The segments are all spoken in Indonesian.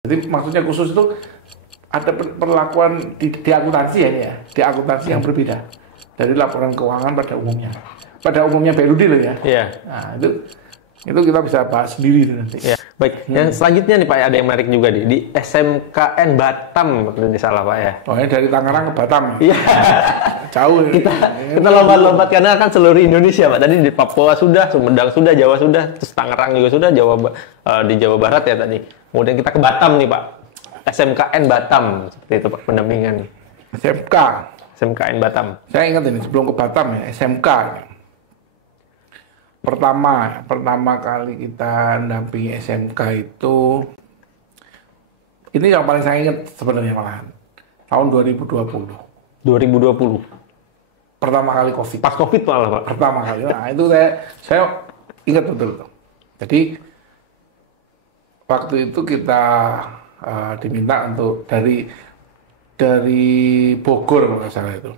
Jadi maksudnya khusus itu ada perlakuan di akuntansi ya, di akuntansi yang berbeda dari laporan keuangan pada umumnya. Pada umumnya BLUD loh ya. Iya. Nah, itu kita bisa bahas sendiri nanti. Ya, baik. Yang selanjutnya nih Pak, ada yang menarik juga di SMKN Batam, kalau tidak salah Pak ya. Oh, ini dari Tangerang ke Batam. Iya. Jauh. Kita lompat-lompat karena kan seluruh Indonesia Pak. Tadi di Papua sudah, Sumedang sudah, Jawa sudah, terus Tangerang juga sudah, di Jawa Barat ya tadi. Kemudian kita ke Batam nih Pak. SMKN Batam seperti itu Pak pendampingan. SMKN Batam. Saya ingat ini sebelum ke Batam ya, SMK. Pertama kali kita mendampingi SMK itu, ini yang paling saya ingat sebenarnya malahan tahun 2020. Pertama kali COVID. Pas COVID malah Pak. Pertama kali. Nah itu saya ingat betul. Jadi waktu itu kita diminta untuk dari Bogor kalau nggak salah itu.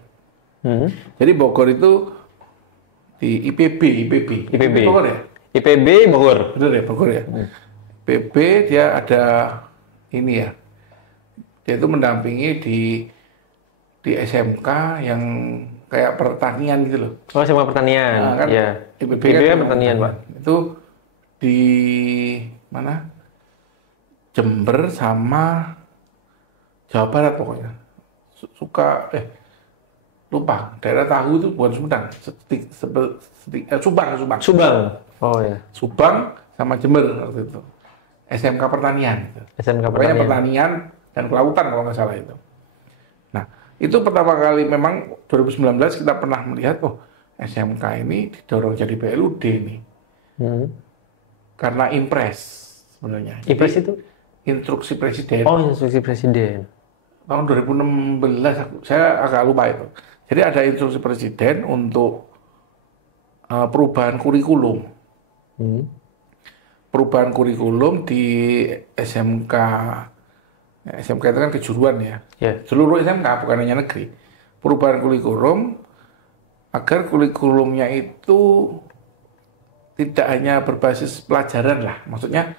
Jadi Bogor itu di IPB Bogor ya? IPB Bogor. Betul ya, Bogor ya. IPB dia ada ini ya. Dia itu mendampingi di SMK yang kayak pertanian gitu loh. Oh, SMK pertanian. Nah, kan ya. IPB kan pertanian, Pak. Itu di mana? Jember sama Jawa Barat pokoknya. Lupa, daerah Tahu itu bukan Sumedang, Subang. Oh ya. Subang sama Jember waktu itu. SMK Pertanian. SMK Pokoknya Pertanian. pertanian dan kelautan kalau nggak salah itu. Nah, itu pertama kali memang 2019 kita pernah melihat, SMK ini didorong jadi BLUD nih. Karena impres sebenarnya. Impres itu? Instruksi Presiden. Oh, instruksi Presiden. Tahun 2016, saya agak lupa itu. Jadi ada instruksi Presiden untuk perubahan kurikulum. Perubahan kurikulum di SMK. SMK itu kan kejuruan ya. Seluruh SMK, bukan hanya negeri. Perubahan kurikulum agar kurikulumnya itu tidak hanya berbasis pelajaran lah. Maksudnya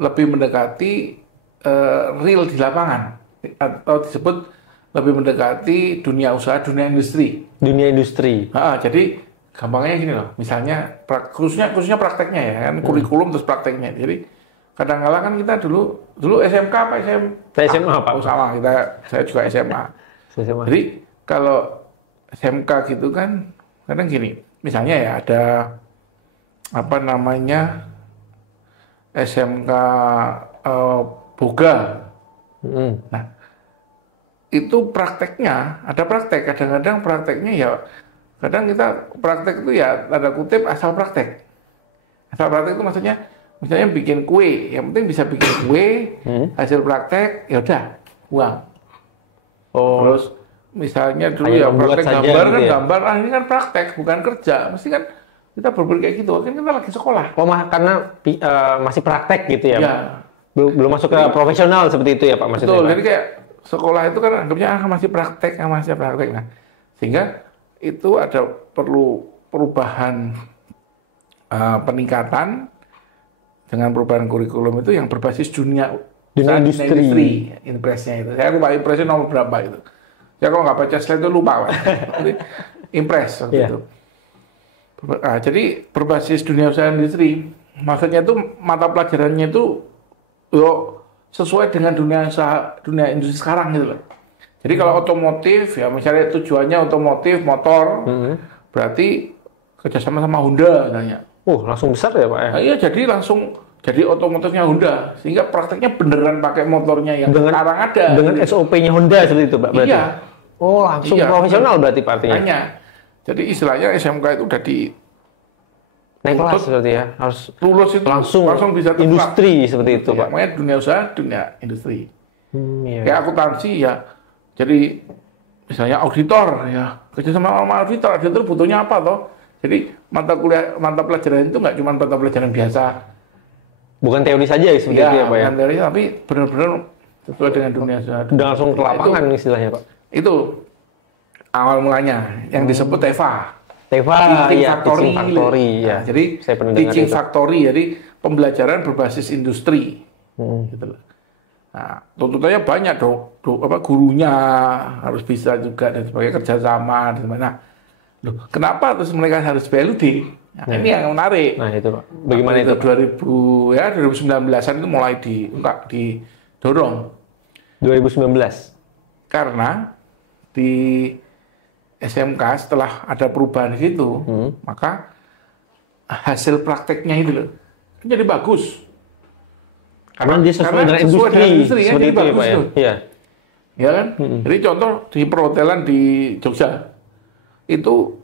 lebih mendekati real di lapangan. Atau disebut lebih mendekati dunia usaha, dunia industri. Jadi gampangnya gini loh, misalnya khususnya prakteknya ya kan, kurikulum terus prakteknya. Jadi kadang-kala kan kita dulu SMK apa SMA Pak? Oh sama, saya juga SMA. Jadi kalau SMK gitu kan kadang gini, misalnya ya ada apa namanya SMK Boga. Nah, itu prakteknya, ada praktek, kadang-kadang prakteknya ya, kadang kita praktek itu ya tanda kutip asal praktek. Asal praktek itu maksudnya, misalnya bikin kue, yang penting bisa bikin kue, hasil praktek, ya udah, uang. Terus misalnya dulu ya praktek gambar gitu kan, ya? Gambar, ini kan praktek, bukan kerja, mesti kan kita berpikir kayak gitu, kan kita lagi sekolah. Karena masih praktek gitu ya? Ya. Belum masuk ke profesional seperti itu ya Pak maksudnya? Betul, jadi kayak sekolah itu kan anggapnya masih praktek. Nah, sehingga itu ada perlu perubahan peningkatan dengan perubahan kurikulum itu yang berbasis dunia industri. Impresnya itu. Saya lupa impresnya nomor berapa itu. Saya kalau nggak baca slide itu lupa. Jadi impres waktu itu. Jadi berbasis dunia usaha industri. Maksudnya itu mata pelajarannya itu sesuai dengan dunia industri sekarang gitu loh. Jadi kalau otomotif ya misalnya tujuannya otomotif motor, berarti kerjasama sama Honda misalnya. Langsung besar ya Pak ya? Iya, jadi langsung jadi otomotifnya Honda, sehingga prakteknya beneran pakai motornya yang sekarang ada. Dengan SOP-nya Honda seperti itu Pak berarti? Iya. Langsung profesional berarti artinya? Hanya. Jadi istilahnya SMK itu udah di naik kelas seperti ya, harus lulus itu langsung bisa tepat. Industri seperti itu Pak? Makanya dunia usaha, dunia industri. Iya. Kayak akuntansi ya, jadi misalnya auditor ya, kerja sama auditor butuhnya apa toh? Jadi mata pelajaran itu nggak cuma mata pelajaran biasa. Bukan teori saja seperti itu ya Pak ya? Bukan teori, tapi benar-benar sesuai dengan dunia usaha. Udah langsung ke lapangan istilahnya Pak? Itu awal mulanya, yang disebut TEFA. Teaching Factory. Ya. Jadi teaching factory, jadi pembelajaran berbasis industri. Gitu loh. Nah, tuntutannya banyak gurunya harus bisa juga dan sebagai kerjasama dan sebagainya. Loh, kenapa terus mereka harus PLUD? Nah, ini yang menarik. Nah, itu Pak. Bagaimana itu? 2019-an itu mulai didorong. 2019. Karena di SMK setelah ada perubahan gitu, maka hasil prakteknya itu loh jadi bagus. Karena dia sesuai dengan industri kan, jadi bagus ya, Pak, tuh. Iya. Ya kan? Jadi contoh di perhotelan di Jogja itu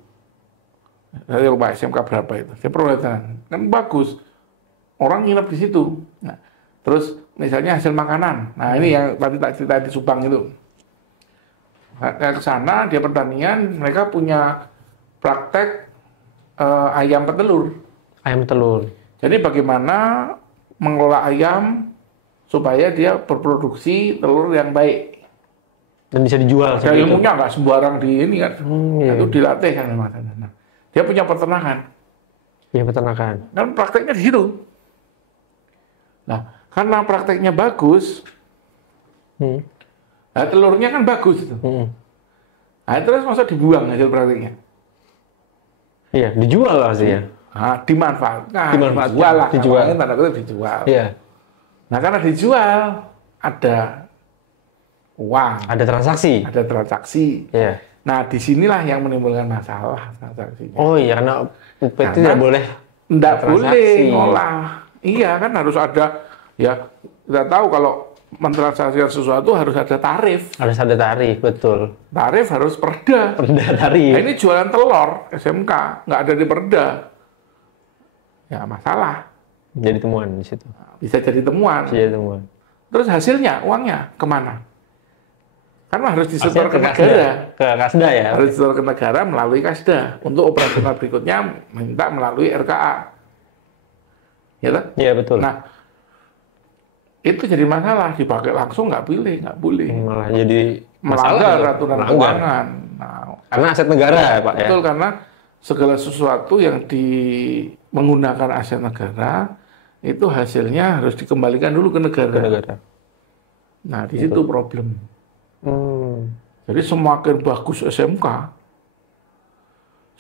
saya lupa SMK berapa itu. Di perhotelan kan bagus. Orang nginep di situ. Nah, terus misalnya hasil makanan. Nah, ini yang tadi tak cerita di Subang itu. Ke sana dia pertanian, mereka punya praktek ayam petelur. Ayam telur. Jadi bagaimana mengelola ayam supaya dia berproduksi telur yang baik. Dan bisa dijual. Ya, ilmunya nggak sembarang di ini kan. Iya. Itu dilatih kan memang. Nah, dia punya peternakan. Iya, peternakan. Kan prakteknya di situ. Nah, karena prakteknya bagus, nah, telurnya kan bagus itu. Nah, terus masa dibuang hasil prakteknya? Iya, dijual lah sih ya. Nah, dimanfaatkan. Dijual lah. Dijual. Tanda kutip dijual. Iya. Nah, karena dijual, ada uang. Ada transaksi. Ada transaksi. Iya. Nah, disinilah yang menimbulkan masalah transaksinya. Oh iya, karena UP itu tidak boleh. Tidak boleh ngolah. Iya kan harus ada, ya kita tahu kalau mentransaksikan sesuatu harus ada tarif. Harus ada tarif, betul. Tarif harus perda. Perda tarif. Nah, ini jualan telur SMK, nggak ada di perda. Ya masalah. Jadi temuan di situ. Bisa jadi temuan. Bisa jadi temuan. Terus hasilnya, uangnya kemana? Karena harus disetor ke negara. Ke Kasda ya? Harus disetor ke negara melalui Kasda. Untuk operasional berikutnya minta melalui RKA. Ya kan? Iya, betul. Nah, itu jadi masalah. Dipakai langsung nggak boleh. Malah jadi melanggar aturan keuangan. Nah, karena aset negara ya, Pak. Betul, ya? karena segala sesuatu yang menggunakan aset negara, itu hasilnya harus dikembalikan dulu ke negara. Nah, di situ problem. Jadi semakin bagus SMK,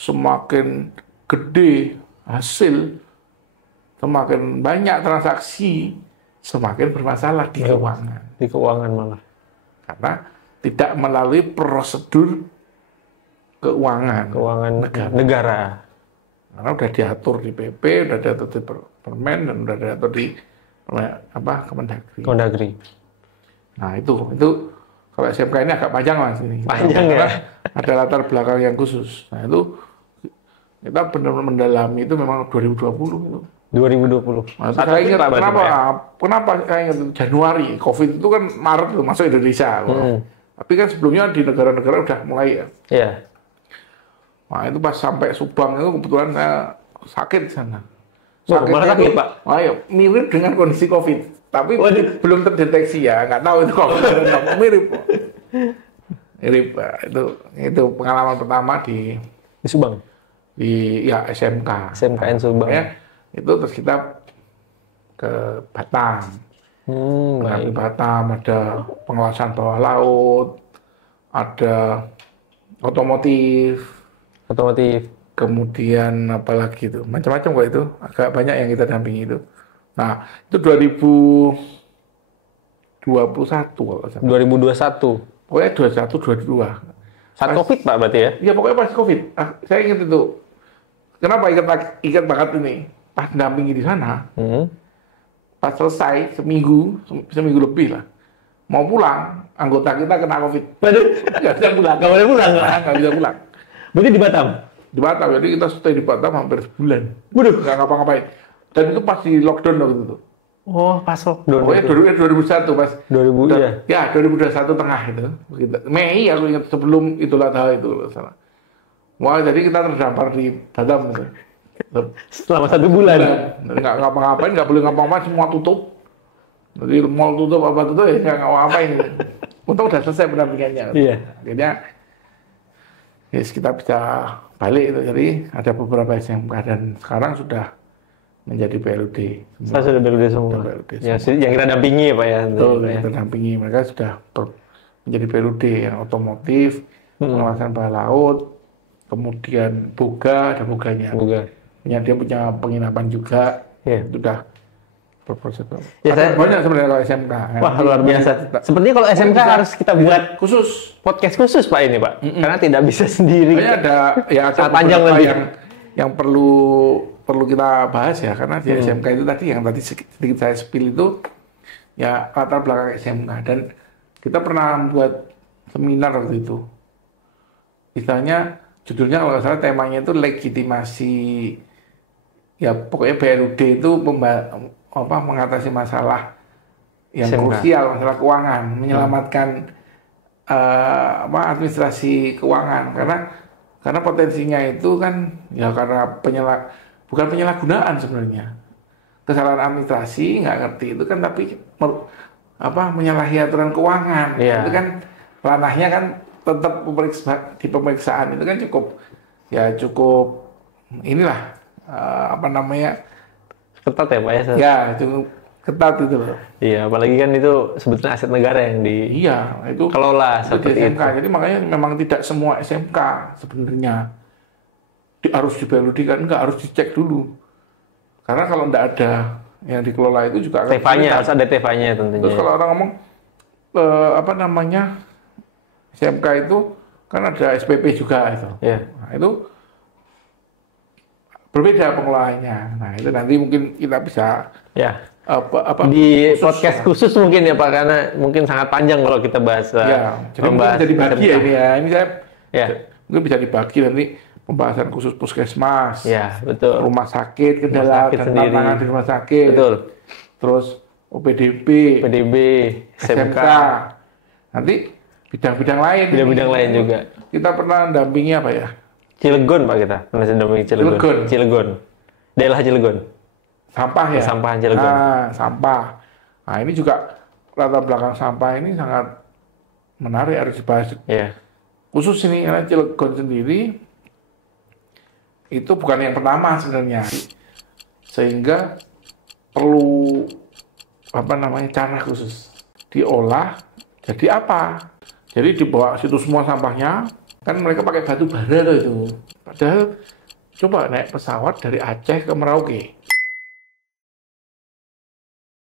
semakin gede hasil, semakin banyak transaksi, semakin bermasalah di keuangan. Di keuangan malah. Karena tidak melalui prosedur keuangan negara. Karena udah diatur di PP, udah diatur di Permen, dan udah diatur di Kemendagri. Nah itu kalau SMK ini agak panjang lah sini. Panjang ya. Ada latar belakang yang khusus. Nah itu kita benar-benar mendalami itu memang 2020 itu. 2020. Nah, saya ingat kenapa saya ingat Januari COVID itu kan Maret itu masuk Indonesia. Tapi kan sebelumnya di negara-negara udah mulai ya. Iya. Nah itu pas sampai Subang itu kebetulan saya sakit di sana. Malah sakit, Pak? Mirip dengan kondisi COVID. Tapi belum terdeteksi ya, nggak tahu itu COVID. Mirip. Itu pengalaman pertama di Subang. Di SMK. SMKN Subang. Ya, itu terus kita ke Batam. Di Batam ada pengawasan bawah laut, ada otomotif, kemudian apalagi itu macam-macam kok itu, agak banyak yang kita dampingi itu. Nah itu 2021 kalau saya. 2021. Pokoknya 21, 22. Saat COVID Pak berarti ya? Iya pokoknya pas COVID. Saya ingat itu. Kenapa ingat banget ini? Pas dampingi di sana. Pas selesai seminggu lebih lah. Mau pulang, anggota kita kena COVID. Waduh, nggak bisa pulang. Nggak boleh pulang nggak? Nggak bisa pulang. Berarti di Batam? Di Batam, jadi kita stay di Batam hampir sebulan. Waduh, nggak ngapa-ngapain. Dan itu pas di lockdown waktu itu. Oh, pas lockdown. Oh ya, 2001 pas. 2000 ya? Ya, 2021 tengah itu. Mei aku ingat sebelum Idul Adha itu. Wah, jadi kita terdampar di Batam. Gitu. Selama 1 bulan. Nggak ngapa-ngapain, nggak boleh ngapa-ngapain, semua tutup. Jadi mall tutup, apa tutup ya nggak ngapa-ngapain. Untung udah selesai pendampingannya. Iya. Akhirnya kita bisa balik itu. Jadi ada beberapa SMK dan sekarang sudah menjadi PLUD. Saya sudah PLUD semua. Yang kita dampingi ya Pak ya. Betul, kita dampingi. Mereka sudah menjadi PLUD yang otomotif, pengawasan bawah laut, kemudian boga, ada boganya. Dia punya penginapan juga, sudah berproses. Ya, banyak sebenarnya kalau SMK. Wah, luar biasa. Sepertinya kalau SMK harus kita buat khusus podcast khusus Pak ini Pak, karena tidak bisa sendiri. Ada panjang yang perlu kita bahas ya, karena di SMK itu tadi yang tadi sedikit saya spill itu ya latar belakang SMK, dan kita pernah buat seminar waktu itu. Misalnya judulnya kalau nggak salah temanya itu legitimasi, ya pokoknya PLUD itu mengatasi masalah yang krusial, masalah keuangan, menyelamatkan administrasi keuangan, karena potensinya itu kan ya karena bukan penyalahgunaan sebenarnya, kesalahan administrasi nggak ngerti itu kan, tapi menyalahi aturan keuangan. Itu kan ranahnya kan tetap di pemeriksaan itu kan cukup inilah ketat ya Pak ya. Ya cukup ketat itu loh. Iya, apalagi kan itu sebetulnya aset negara yang itu kelola seperti SMK. Jadi makanya memang tidak semua SMK sebenarnya harus di PLUD kan, enggak, harus dicek dulu. Karena kalau enggak ada yang dikelola itu juga TV-nya harus ada TV-nya tentunya. Terus kalau orang ngomong SMK itu kan ada SPP juga itu. Nah, itu berbeda pengelolaannya. Nah, itu nanti mungkin kita bisa di podcast khusus mungkin ya Pak, karena mungkin sangat panjang kalau kita bahas. Jadi mungkin bisa dibagi ya ini ya. Ini saya mungkin bisa dibagi nanti pembahasan khusus puskesmas. Ya, betul. Rumah sakit, kendala dan tantangan di rumah sakit. Betul. Terus OPDB, SMK. Nanti bidang-bidang lain. Bidang-bidang lain juga. Kita pernah dampingi apa ya? Cilegon Pak, kita pernah dampingi Cilegon. Daerah Cilegon. Sampah ya? Sampahan Cilegon. Sampah. Nah, ini juga latar belakang sampah ini sangat menarik, harus dibahas. Khusus ini karena Cilegon sendiri itu bukan yang pertama sebenarnya, sehingga perlu cara khusus diolah. Jadi apa? Jadi dibawa situ semua sampahnya, kan mereka pakai batu bara itu. Padahal coba naik pesawat dari Aceh ke Merauke,